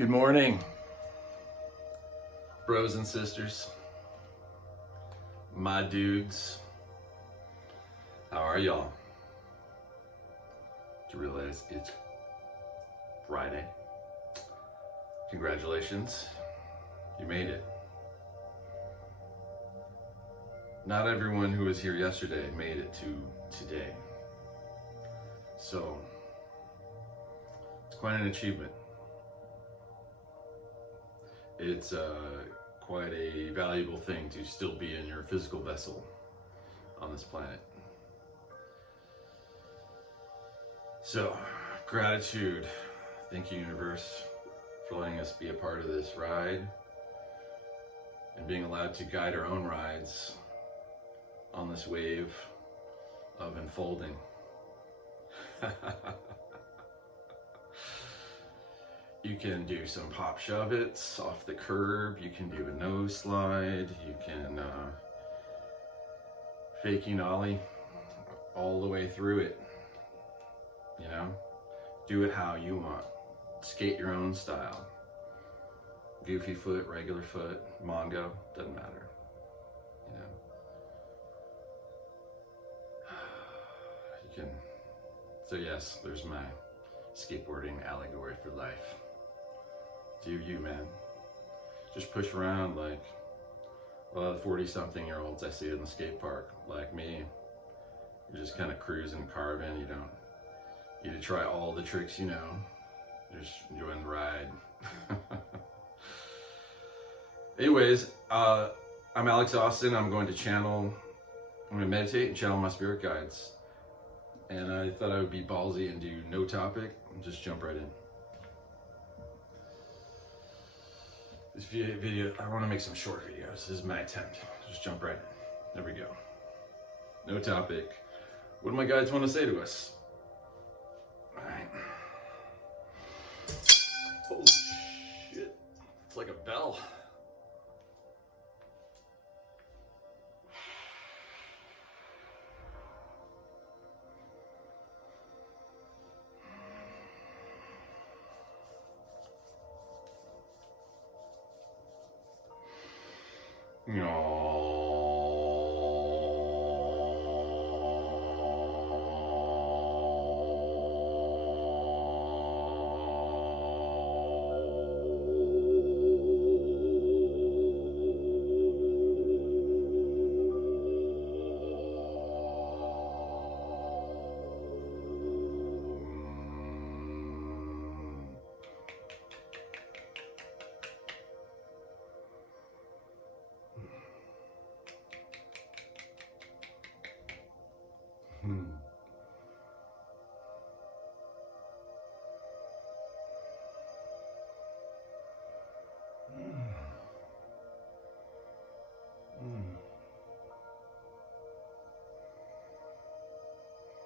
Good morning, bros and sisters, my dudes. How are y'all? To realize it's Friday. Congratulations, you made it. Not everyone who was here yesterday made it to today. So, it's quite an achievement. It's quite a valuable thing to still be in your physical vessel on this planet. So, gratitude. Thank you, universe, for letting us be a part of this ride and being allowed to guide our own rides on this wave of unfolding. You can do some pop shove-its off the curb, you can do a nose slide, you can fakie ollie all the way through it, you know? Do it how you want. Skate your own style. Goofy foot, regular foot, Mongo, doesn't matter, you know? You can, so yes, there's my skateboarding allegory for life. Do you, man. Just push around like a lot of 40-something-year-olds I see in the skate park, like me. You're just kind of cruising, carving. You don't need to try all the tricks, you know. You're just enjoying the ride. Anyways, I'm Alex Austin. I'm going to meditate and channel my spirit guides. And I thought I would be ballsy and do no topic and just jump right in. This video, I want to make some short videos. This is my attempt. Just jump right in. There we go. No topic. What do my guides want to say to us? All right. Holy shit. It's like a bell.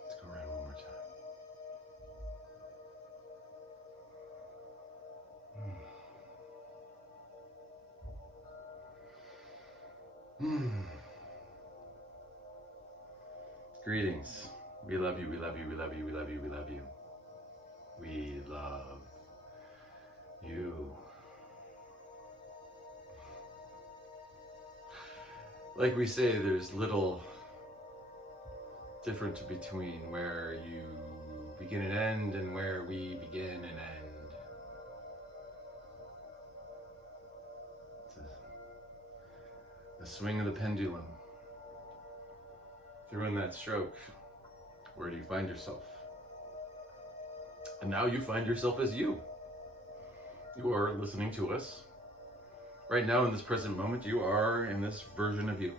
Let's go around one more time. Greetings. We love you, we love you, we love you, we love you, we love you. We love you. Like we say, there's little difference between where you begin and end and where we begin and end. It's a swing of the pendulum. Through in that stroke, where do you find yourself? And now you find yourself as you. You are listening to us. Right now in this present moment, you are in this version of you.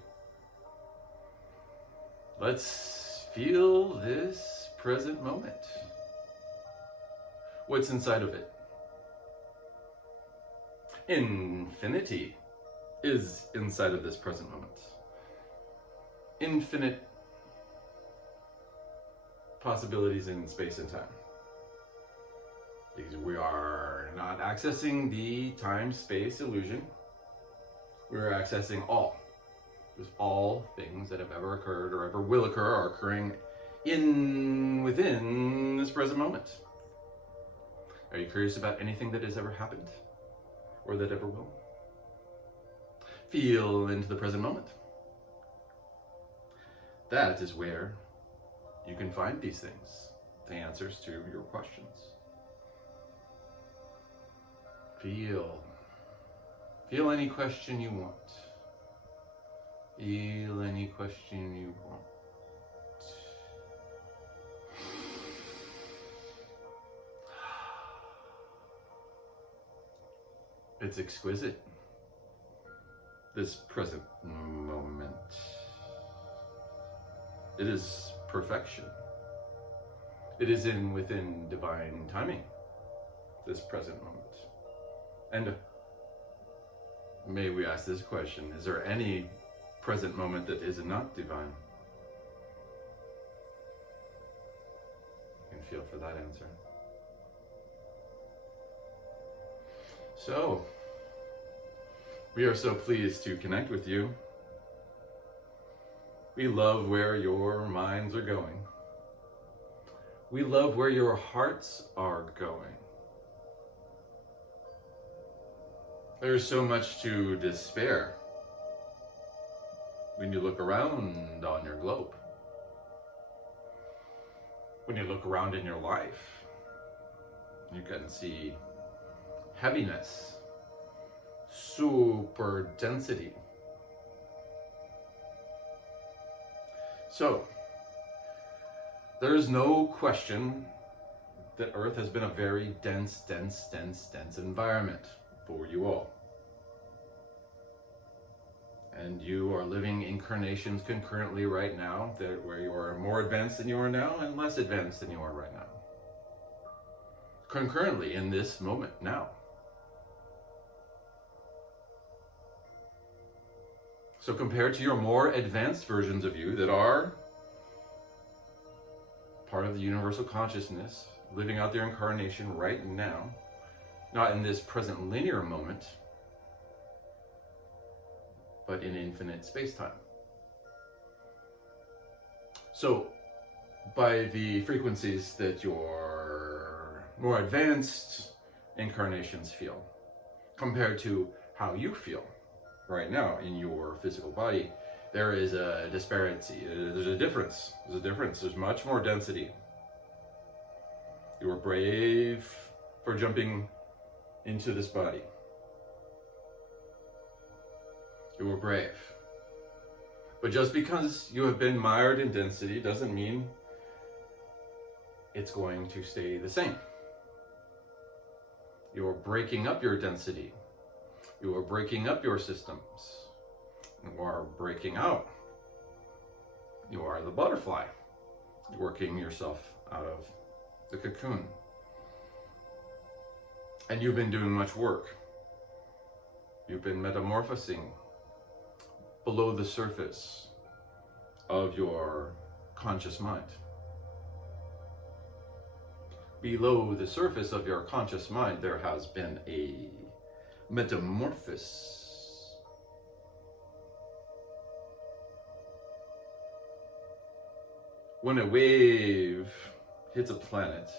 Let's feel this present moment. What's inside of it? Infinity is inside of this present moment. Infinite possibilities in space and time. Because we are not accessing the time-space illusion. We're accessing all. Because all things that have ever occurred or ever will occur are occurring within this present moment. Are you curious about anything that has ever happened or that ever will? Feel into the present moment. That is where you can find these things, the answers to your questions. Feel any question you want. Feel any question you want. It's exquisite, this present moment. It is perfection. It is within divine timing, this present moment. And may we ask this question, is there any present moment that is not divine? You can feel for that answer. So, we are so pleased to connect with you. We love where your minds are going. We love where your hearts are going. There's so much to despair when you look around on your globe. When you look around in your life, you can see heaviness, super density. So, there is no question that Earth has been a very dense environment for you all. And you are living incarnations concurrently right now, where you are more advanced than you are now and less advanced than you are right now. Concurrently in this moment now. So compared to your more advanced versions of you that are part of the universal consciousness, living out their incarnation right now, not in this present linear moment, but in infinite space-time. So, by the frequencies that your more advanced incarnations feel, compared to how you feel right now in your physical body, there is a disparity. There's a difference. There's much more density. You were brave for jumping into this body. You were brave. But just because you have been mired in density doesn't mean it's going to stay the same. You are breaking up your density. You are breaking up your systems. You are breaking out. You are the butterfly, working yourself out of the cocoon. And you've been doing much work. You've been metamorphosing below the surface of your conscious mind. Below the surface of your conscious mind, there has been a metamorphosis. When a wave hits a planet,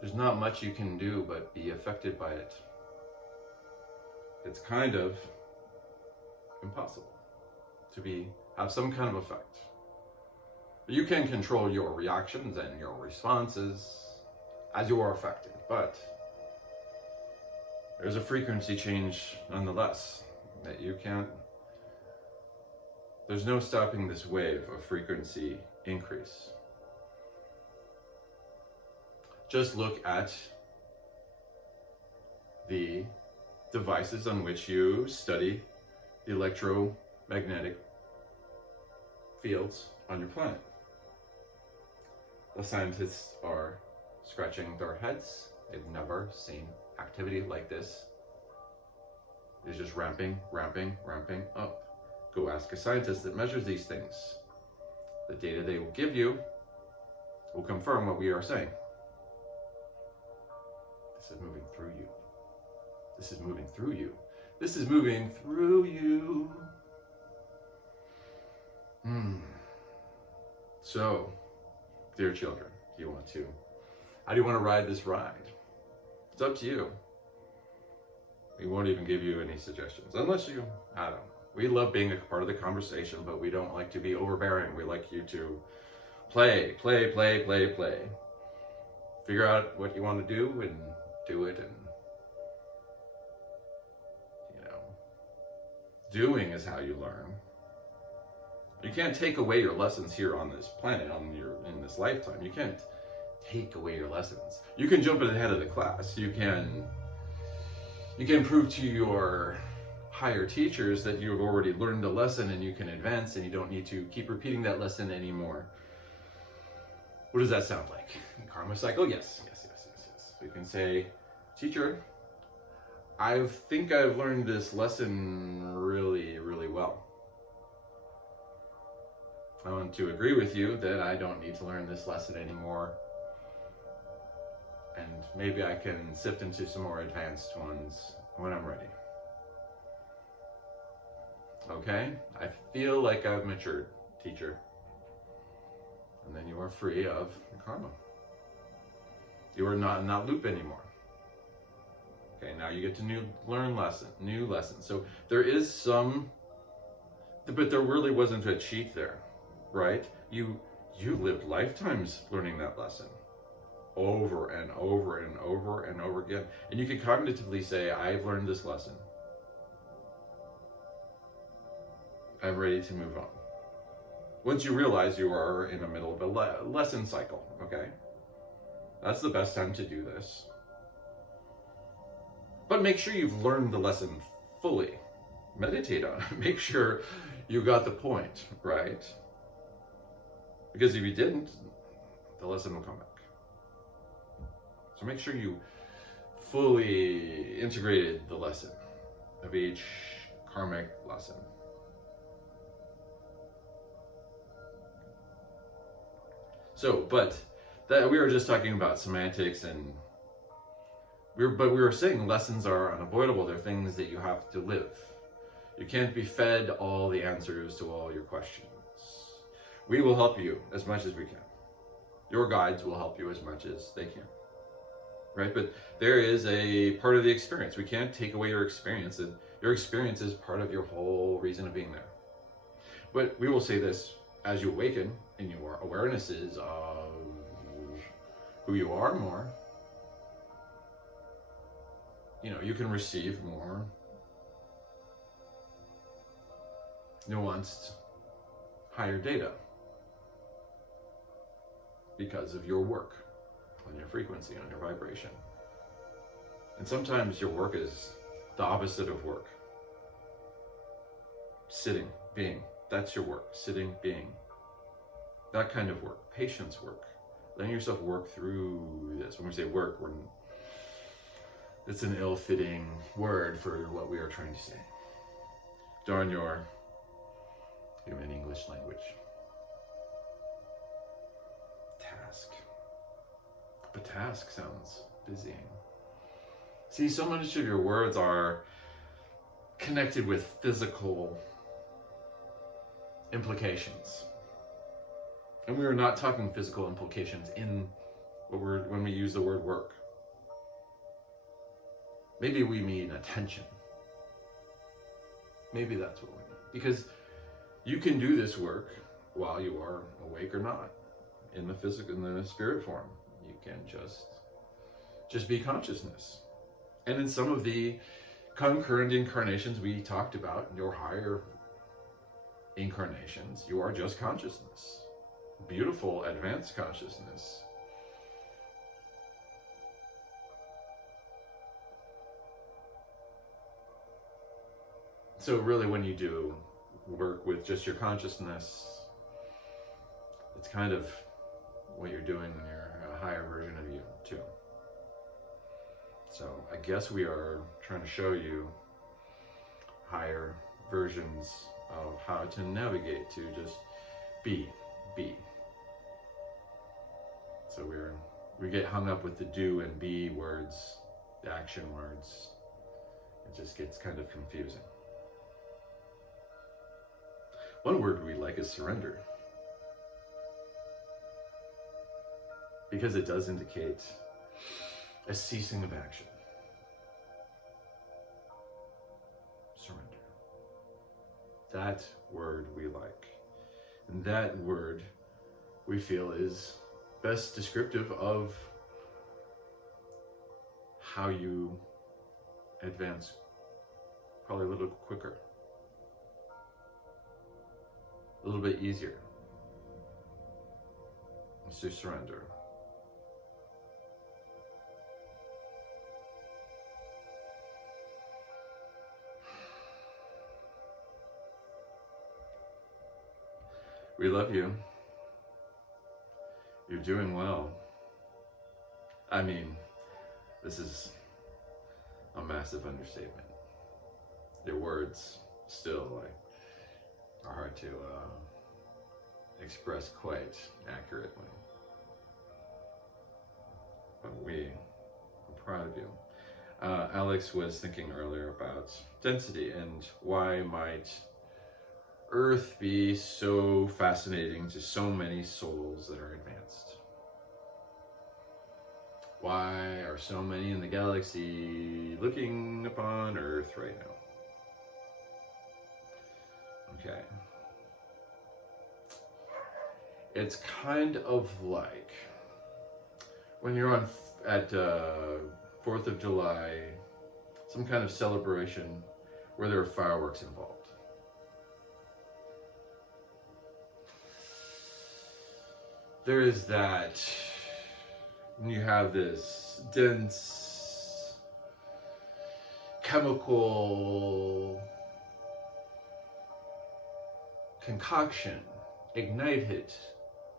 there's not much you can do but be affected by it. It's kind of impossible to have some kind of effect. You can control your reactions and your responses as you are affected, but there's a frequency change nonetheless that you can't. There's no stopping this wave of frequency increase. Just look at the devices on which you study the electromagnetic fields on your planet. The scientists are scratching their heads. They've never seen activity like this. It's just ramping up. Go ask a scientist that measures these things. The data they will give you will confirm what we are saying. This is moving through you. This is moving through you. This is moving through you. So, dear children, you want to How do you want to ride this ride? It's up to you. We won't even give you any suggestions unless you, I don't know. We love being a part of the conversation, but we don't like to be overbearing. We like you to play. Figure out what you want to do and do it. And, you know, doing is how you learn. You can't take away your lessons here on this planet, in this lifetime. You can't take away your lessons. You can jump ahead of the class. You can prove to your higher teachers that you've already learned a lesson and you can advance and you don't need to keep repeating that lesson anymore. What does that sound like? Karma cycle? Yes. You can say, teacher, I think I've learned this lesson really, really well. I want to agree with you that I don't need to learn this lesson anymore. And maybe I can sift into some more advanced ones when I'm ready. Okay? I feel like I've matured, teacher. And then you are free of karma. You are not in that loop anymore. Okay, now you get to learn new lessons. So there is some, but there really wasn't a cheat there, right? You lived lifetimes learning that lesson over and over and over and over again. And you could cognitively say, I've learned this lesson. I'm ready to move on. Once you realize you are in the middle of a lesson cycle, okay? That's the best time to do this. But make sure you've learned the lesson fully. Meditate on it. Make sure you got the point, right? Because if you didn't, the lesson will come back. So make sure you fully integrated the lesson of each karmic lesson. So, but that we were just talking about semantics, and we were saying lessons are unavoidable. They're things that you have to live. You can't be fed all the answers to all your questions. We will help you as much as we can. Your guides will help you as much as they can. Right? But there is a part of the experience. We can't take away your experience. And your experience is part of your whole reason of being there. But we will say this, as you awaken in your awarenesses of who you are more, you can receive more nuanced, higher data because of your work on your frequency, on your vibration. And sometimes your work is the opposite of work. Sitting, being, that's your work. Sitting, being. That kind of work. Patience work. Letting yourself work through this. When we say work, it's an ill-fitting word for what we are trying to say. Darn your human English language. Task. But task sounds busying. See, so much of your words are connected with physical implications. And we are not talking physical implications when we use the word work. Maybe we mean attention. Maybe that's what we mean. Because you can do this work while you are awake or not, in the spirit form. You can just be consciousness. And in some of the concurrent incarnations we talked about, your higher incarnations, you are just consciousness. Beautiful, advanced consciousness. So really, when you do work with just your consciousness, it's kind of what you're doing when you're a higher version of you, too. So I guess we are trying to show you higher versions of how to navigate to just be. So we get hung up with the do and be words, the action words. It just gets kind of confusing. One word we like is surrender. because it does indicate a ceasing of action. Surrender. That word we like. And that word we feel is best descriptive of how you advance probably a little quicker, a little bit easier. It's to surrender. We love you. You're doing well. I mean, this is a massive understatement. Your words still are hard to express quite accurately. But we are proud of you. Alex was thinking earlier about density and why might Earth be so fascinating to so many souls that are advanced? Why are so many in the galaxy looking upon Earth right now? Okay. It's kind of like when you're at 4th of July, some kind of celebration where there are fireworks involved. There is that, you have this dense chemical concoction ignited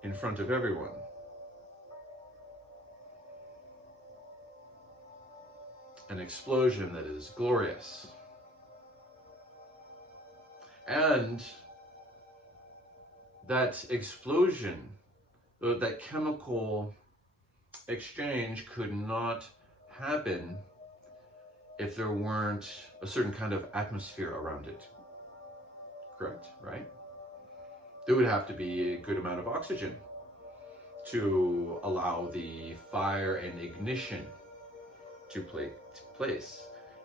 in front of everyone. An explosion that is glorious. And that explosion, that chemical exchange could not happen if there weren't a certain kind of atmosphere around it. Correct, right? There would have to be a good amount of oxygen to allow the fire and ignition to take place,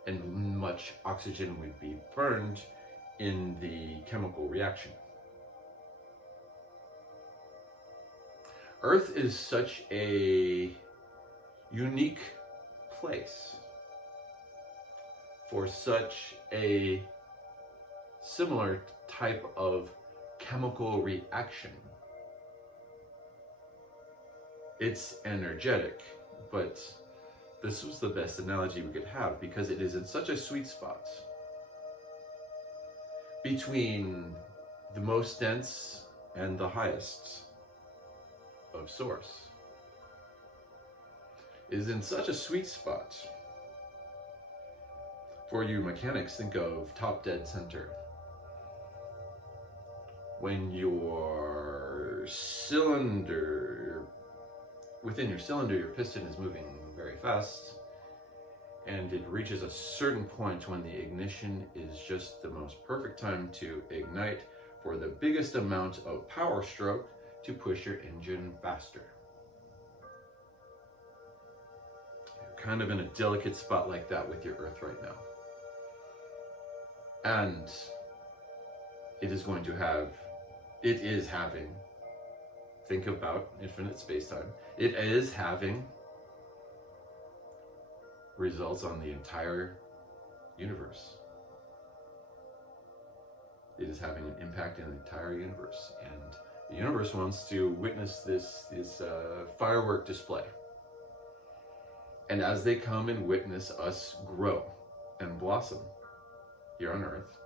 and much oxygen would be burned in the chemical reaction. Earth is such a unique place for such a similar type of chemical reaction. It's energetic, but this was the best analogy we could have because it is in such a sweet spot between the most dense and the highest of source. It is in such a sweet spot. For you mechanics, think of top dead center. When your cylinder, within your cylinder, your piston is moving very fast, and it reaches a certain point when the ignition is just the most perfect time to ignite for the biggest amount of power stroke to push your engine faster. You're kind of in a delicate spot like that with your Earth right now. And it is going to have, it is having, think about infinite space-time, it is having results on the entire universe. It is having an impact in the entire universe, and the universe wants to witness this firework display. And as they come and witness us grow and blossom here on Earth,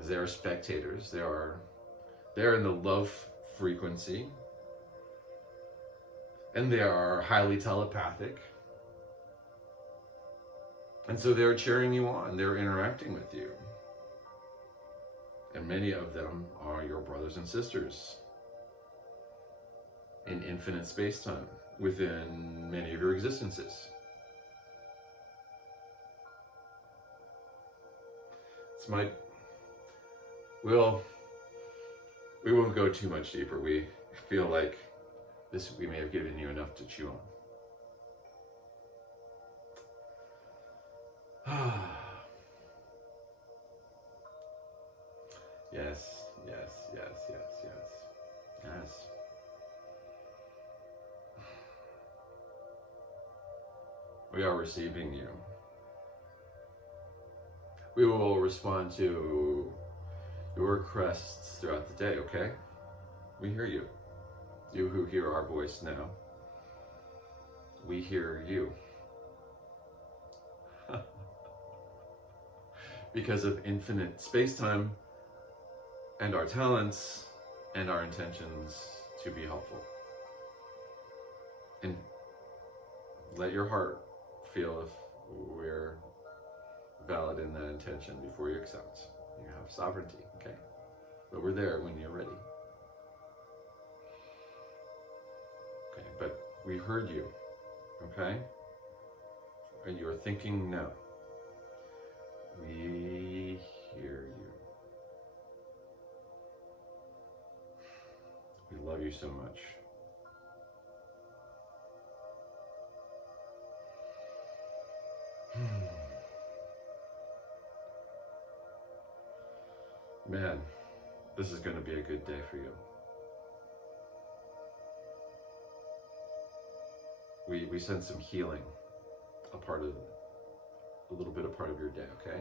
as they are spectators, they're in the love frequency, and they are highly telepathic. And so they're cheering you on, they're interacting with you. And many of them are your brothers and sisters in infinite space-time within many of your existences. We won't go too much deeper. We feel like this we may have given you enough to chew on. Yes, yes, yes, yes, yes, yes. We are receiving you. We will respond to your requests throughout the day, okay? We hear you. You who hear our voice now. We hear you. Because of infinite space-time and our talents and our intentions to be helpful. And let your heart feel if we're valid in that intention before you accept. You have sovereignty, okay? But we're there when you're ready. Okay, but we heard you, okay? And you're thinking no. We hear you. We love you so much. Man, this is going to be a good day for you. We send some healing, a little bit a part of your day, okay?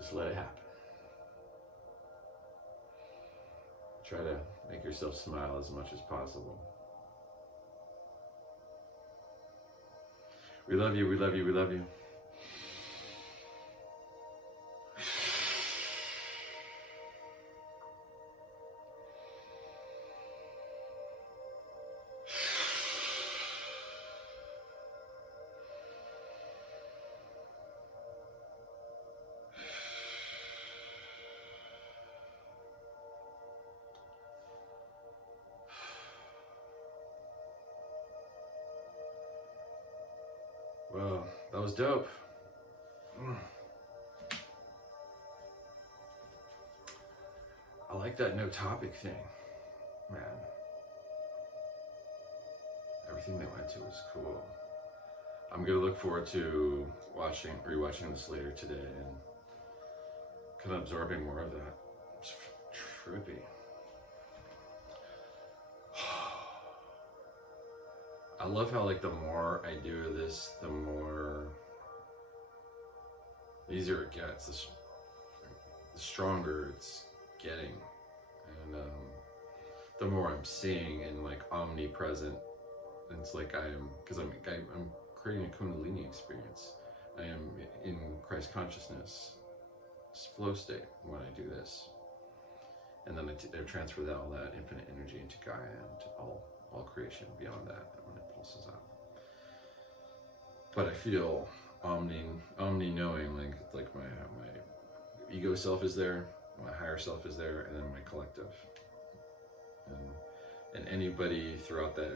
Just let it happen. Try to make yourself smile as much as possible. We love you, we love you, we love you. Well, that was dope. I like that no topic thing, man. Everything they went to was cool. I'm gonna look forward to rewatching this later today and kind of absorbing more of that. It's trippy. I love how like the more I do this, the more easier it gets, the stronger it's getting, and the more I'm seeing and like omnipresent. It's like I'm creating a kundalini experience. I am in Christ consciousness, flow state when I do this, and then I transfer all that infinite energy into Gaia and all creation beyond that when it pulses out. But I feel omni knowing, like my ego self is there, my higher self is there, and then my collective, and anybody throughout that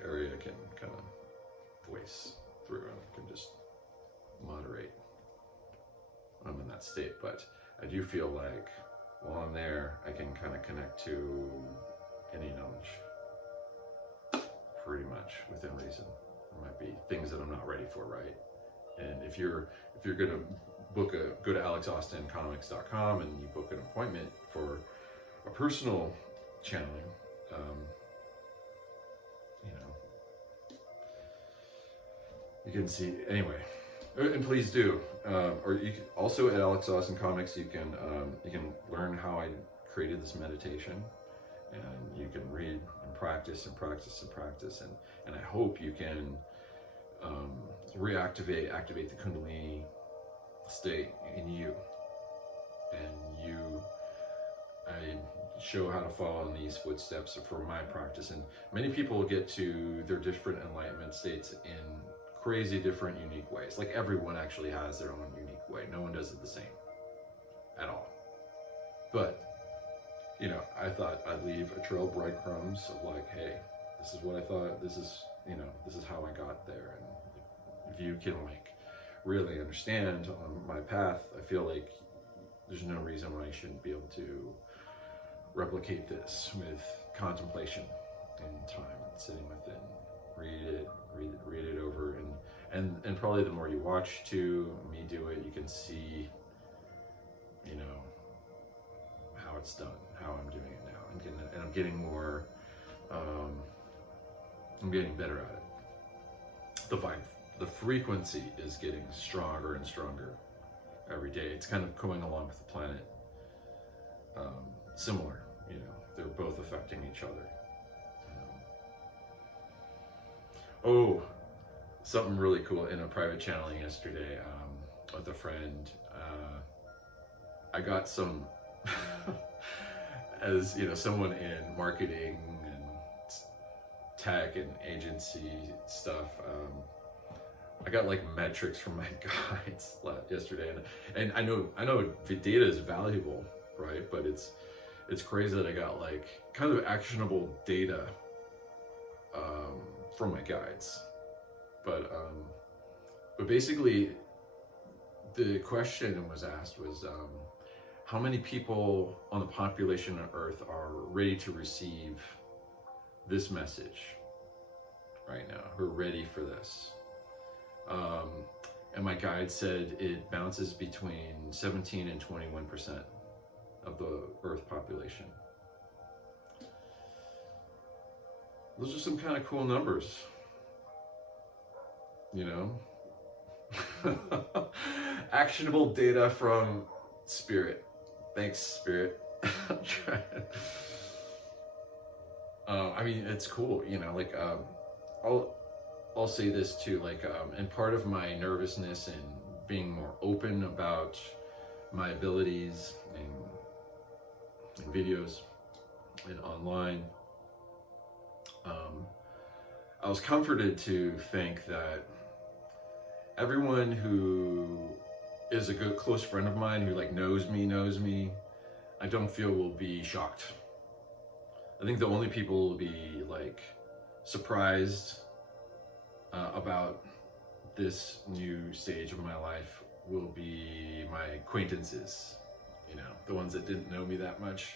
area can kind of voice through and can just moderate when I'm in that state. But I do feel like while I'm there, I can kind of connect to any knowledge, pretty much within reason. There might be things that I'm not ready for, right? And if you're gonna go to alexaustincomics.com and you book an appointment for a personal channeling, you can see anyway. And please do. Or you can also at Alex Austin Comics, you can learn how I created this meditation, and you can read and practice and practice and practice, and I hope you can activate the kundalini state in you, and I show how to follow in these footsteps for my practice. And many people get to their different enlightenment states in crazy different unique ways. Like everyone actually has their own unique way. No one does it the same at all. But I thought I'd leave a trail of breadcrumbs of like, hey, this is what I thought, this is how I got there. And if you can really understand on my path, I feel like there's no reason why I shouldn't be able to replicate this with contemplation in time and sitting with it, and read it over, and probably the more you watch me do it, you can see, you know, how it's done, how I'm doing it now, and I'm getting more, I'm getting better at it. The frequency is getting stronger and stronger every day. It's kind of going along with the planet, similar, you know, they're both affecting each other. Oh, something really cool in a private channeling yesterday with a friend. I got some, as you know, someone in marketing and tech and agency stuff. I got like metrics from my guides yesterday, and I know data is valuable, right? But it's crazy that I got like kind of actionable data from my guides. But basically, the question was asked was, how many people on the population on Earth are ready to receive this message right now? Who are ready for this? And my guide said it bounces between 17 and 21% of the Earth population. Those are some kind of cool numbers, you know? Actionable data from Spirit. Thanks, Spirit. I mean, it's cool, you know, like, I'll say this too, like, and part of my nervousness and being more open about my abilities in videos and online, I was comforted to think that everyone who is a good close friend of mine who like knows me, I don't feel will be shocked. I think the only people will be like surprised about this new stage of my life will be my acquaintances, you know, the ones that didn't know me that much.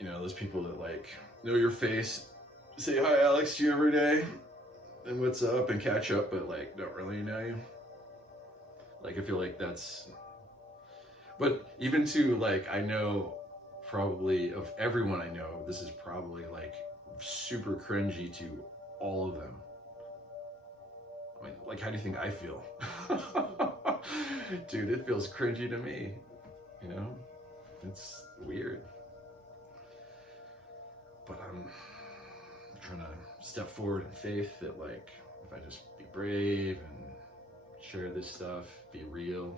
You know, those people that like know your face, say hi Alex to you every day, and what's up, and catch up, but like don't really know you. Like I feel like that's, but even to like, I know probably of everyone I know, this is probably like super cringy to all of them. I mean, like, how do you think I feel? Dude, it feels cringy to me, you know? It's weird. But I'm trying to step forward in faith that, like, if I just be brave and share this stuff, be real,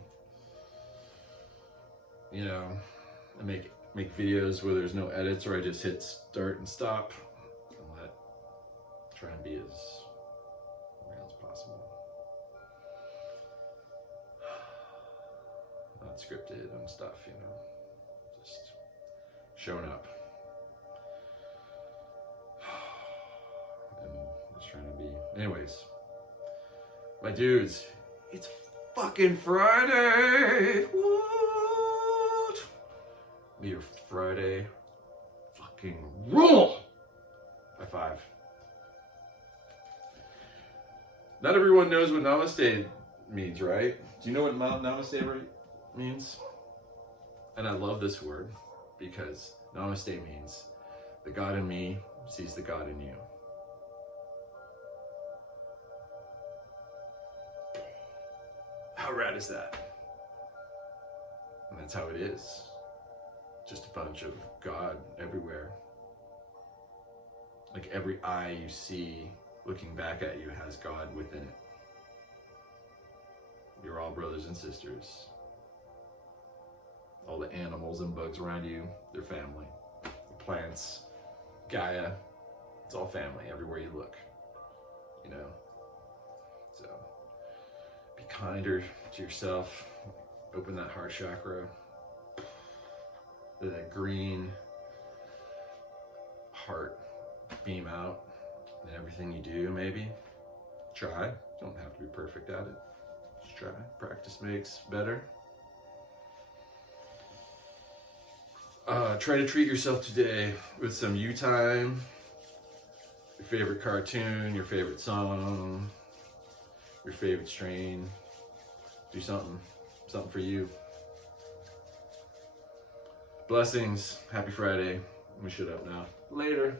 you know, and make videos where there's no edits, or I just hit start and stop and try and be as real as possible. Not scripted and stuff, you know, just showing up. And just trying to be. Anyways, my dudes, it's fucking Friday! What? May your Friday fucking rule! High five. Not everyone knows what Namaste means, right? Do you know what Namaste means? And I love this word because Namaste means the God in me sees the God in you. How rad is that? And that's how it is. Just a bunch of God everywhere. Like every eye you see looking back at you has God within it. You're all brothers and sisters. All the animals and bugs around you, they're family. The plants, Gaia, it's all family everywhere you look, you know? So be kinder to yourself. Open that heart chakra. Let that green heart beam out in everything you do, maybe. Try. Don't have to be perfect at it. Just try. Practice makes better. Try to treat yourself today with some you time, your favorite cartoon, your favorite song, your favorite strain. Do something for you. Blessings. Happy Friday. Let me shut up now. Later.